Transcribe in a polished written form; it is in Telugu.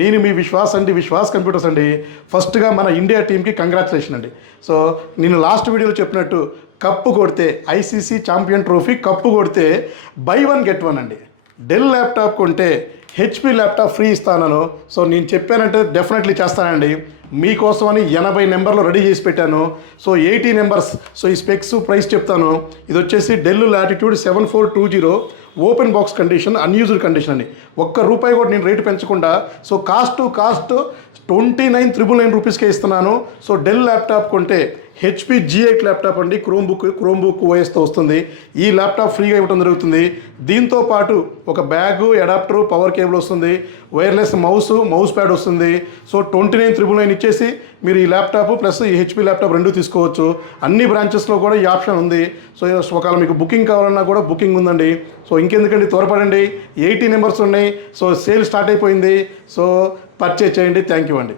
నేను మీ విశ్వాస్ అండి, విశ్వాస్ కంప్యూటర్స్ అండి. ఫస్ట్గా మన ఇండియా టీంకి కంగ్రాచులేషన్ అండి. సో నేను లాస్ట్ వీడియోలో చెప్పినట్టు కప్పు కొడితే ఐసీసీ ఛాంపియన్ ట్రోఫీ కప్పు కొడితే బై వన్ గెట్ వన్ అండి. డెల్ ల్యాప్టాప్ కొంటే హెచ్పి ల్యాప్టాప్ ఫ్రీ ఇస్తాను. సో నేను చెప్పానంటే డెఫినెట్లీ చేస్తానండి. మీకోసమని 80 నెంబర్లు రెడీ చేసి పెట్టాను. So 80 numbers. సో ఈ స్పెక్స్ ప్రైస్ చెప్తాను. ఇది వచ్చేసి del latitude 7420 open box condition, unused condition అని. ₹1 కూడా నేను రేటు పెంచకుండా సో కాస్ట్ 29,999 రూపీస్కే ఇస్తున్నాను. సో డెల్ ల్యాప్టాప్ కొంటే హెచ్పి G8 ల్యాప్టాప్ అండి, క్రోమ్బుక్ ఓఎస్తో వస్తుంది. ఈ ల్యాప్టాప్ ఫ్రీగా ఇవ్వడం జరుగుతుంది. దీంతో పాటు ఒక బ్యాగు, అడాప్టర్, పవర్ కేబుల్ వస్తుంది, వైర్లెస్ మౌస్ ప్యాడ్ వస్తుంది. సో 29,999 ఇచ్చేసి మీరు ఈ ల్యాప్టాప్ ప్లస్ ఈ హెచ్పి ల్యాప్టాప్ రెండు తీసుకోవచ్చు. అన్ని బ్రాంచెస్లో కూడా ఈ ఆప్షన్ ఉంది. సో ఒకవేళ మీకు బుకింగ్ కావాలన్నా కూడా బుకింగ్ ఉందండి. సో ఇంకెందుకండి, త్వరపడండి. 80 నెంబర్స్ ఉన్నాయి. సో సేల్ స్టార్ట్ అయిపోయింది. సో పర్చేజ్ చేయండి. థ్యాంక్ యూ అండి.